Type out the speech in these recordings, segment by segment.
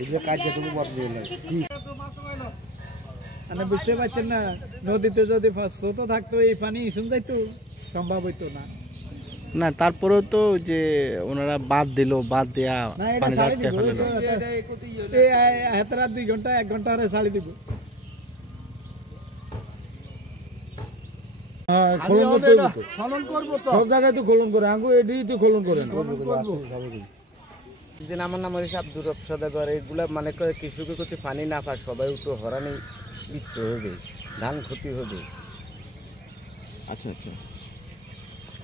এই যে কার্যক্রম বদলে কি মানে বুঝতে পারছেন না, নদীতে যদি স্রোত থাকতো এই পানি ইসুন যাইতো, সম্ভব হইতো না। না তারপরেও তো যে ওনারা বাদ দিল, বাদ দেয়া পানি আটকে ফেললো। 2 ঘন্টা 1 ঘন্টা আরে ছাড়ি দিব। খনন করবো তো সব জায়গায় তো খনন করে আঙ্গু এডি তো খনন করেন যেদিন আমার নাম হয়েছে আব্দুর রব সদাগর। এগুলা মানে কৃষকের করতে পানি না পায় সবাই তো হরানি মৃত্যু হবে, ধান ক্ষতি হবে। আচ্ছা আচ্ছা,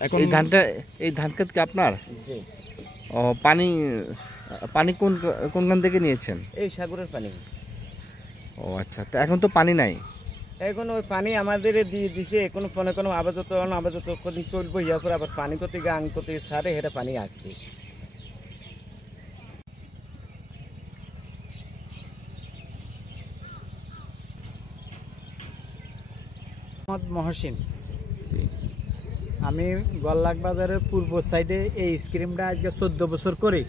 এখন এই ধান ক্ষেত কি আপনার? জি। ও পানি পানি কোনখান থেকে নিয়েছেন? এই সাগরের পানি। ও আচ্ছা, তো এখন তো পানি নাই। এখন ওই পানি আমাদের দিয়ে দিছে, কোনো কোনো আবাদত কদিন চলবো, ইয়ার পরে আবার পানি করতে গাং করতে সারে হেটা পানি আসবে। মহসিন, আমি গল্লাক বাজারের পূর্ব সাইডে এই স্ক্রিমটা আজকে 14 বছর করি।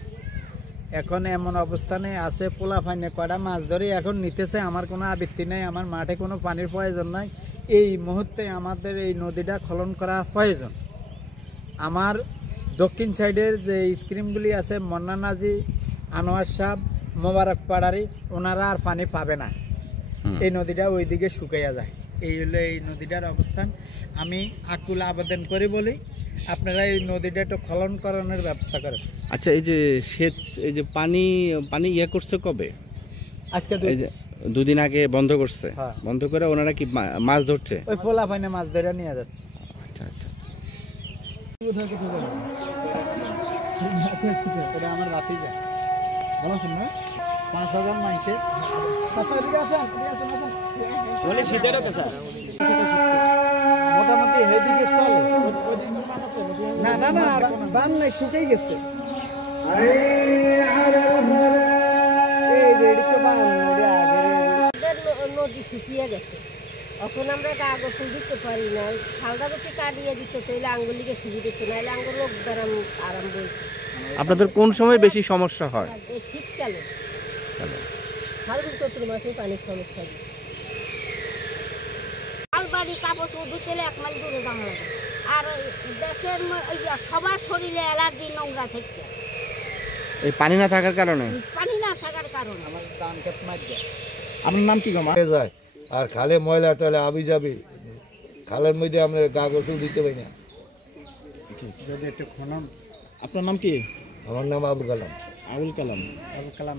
এখন এমন অবস্থানে আছে, পোলা ফাইনে কয়টা মাছ ধরে এখন নিতেছে, আমার কোনো আবৃত্তি নেই, আমার মাঠে কোনো পানির প্রয়োজন নাই। এই মুহূর্তে আমাদের এই নদীটা খনন করা প্রয়োজন। আমার দক্ষিণ সাইডের যে স্ক্রিমগুলি আছে, মন্নানাজি, আনোয়ার সাহ, মোবারক পাড়ারি, ওনারা আর পানি পাবে না। এই নদীটা ওইদিকে শুকাইয়া যায়। এই হলো এই নদীটার অবস্থান। আমি আকুল আবেদন করে বলি, আপনারা এই নদীটা একটু খনন করানোর ব্যবস্থা করেন। আচ্ছা, এই যে সেচ, এই যে পানি ইয়ে করছে কবে? আজকে 2 দিন আগে বন্ধ করছে। হ্যাঁ। বন্ধ করে ওনারা কি মাছ ধরছে? ওই পোলা ফাইনে মাছ ধরে নিয়ে যাচ্ছে। আচ্ছা আচ্ছা, এটা আমার বাতি যায় বলা শুন না, 5000 মানছে মোটামুটি হেদিকে চলে। না না না, বান নাই, শুকিয়ে গেছে। নদী শুকিয়ে গেছে, এখন আমরা গা গোসল দিতে পারি না। খালটা যদি কাটিয়ে দিত তাহলে আঙ্গুলিকে সুবিধা দিত, নাহলে আঙ্গুল লোক দ্বারা আরাম বইছে। আপনাদের কোন সময় বেশি সমস্যা হয়? এই শীতকালে, ফাল্গুন চৈত্র মাসে পানির সমস্যা বেশি। আলবাড়ি কাপড় ধুতে 1 মাইল দূরে যাওয়া লাগে। আর দেশের সবার শরীরে অ্যালার্জি নোংরা থেকে, এই পানি না থাকার কারণে। পানি না থাকার কারণে আমার ধান ক্ষেত মার যায়। আপনার নাম কি গো? যায় আর খালে ময়লা টয়লা আবি যাবে, খালের মধ্যে আমরা গা গোসল দিতে পারি না। যদি একটু খনন। আপনার নাম কি? আমার নাম আবুল কালাম। আবুল কালাম। আবুল কালাম।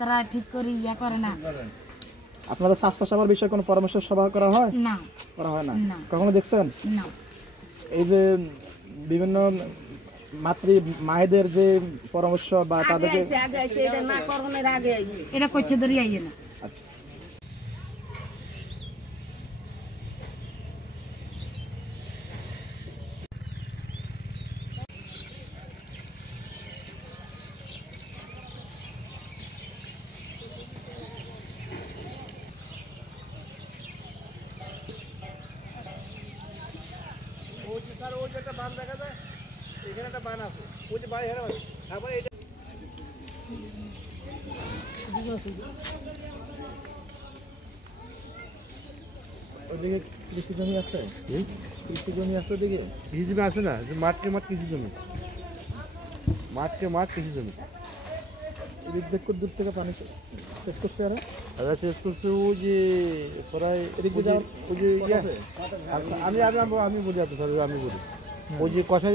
তারা ঠিক করে ইয়া করে না। আপনাদের স্বাস্থ্য সেবার বিষয়ে কোনো পরামর্শ সভা করা হয়? না, করা হয় না। কখনো দেখছেন? না। এই যে বিভিন্ন মায়েদের যে পরামর্শ বা তাদেরকে এটা না করণের আগে আইছে, এটা কইছে ধরি আইয়ে না। আচ্ছা, ওই যে একটা বান দেখা যায়, এখানে একটা বান আছে, ওই যে বাড়ি হেরে আছে। তারপরে এটা ওদিকে কৃষি জমি আছে, কৃষি জমি আছে, ওদিকে কৃষি জমি আছে না, মাঠকে মাঠ কৃষি জমি, মাঠকে মাঠ কৃষি জমি। এদিক দেখো, দূর থেকে পানি শেষ করছে। আর আচ্ছা, শেষ করছে ওই যে প্রায় এদিক দিয়ে যাওয়ার ওই যে আমি বলি আপনার, আমি বলি ওই যে কষাই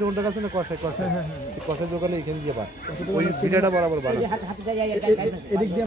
দোকানটা আছে না, কষাই দোকানে এখানে গিয়ে ওই ভিড়াটা বরাবর বাড়া এদিক দিয়ে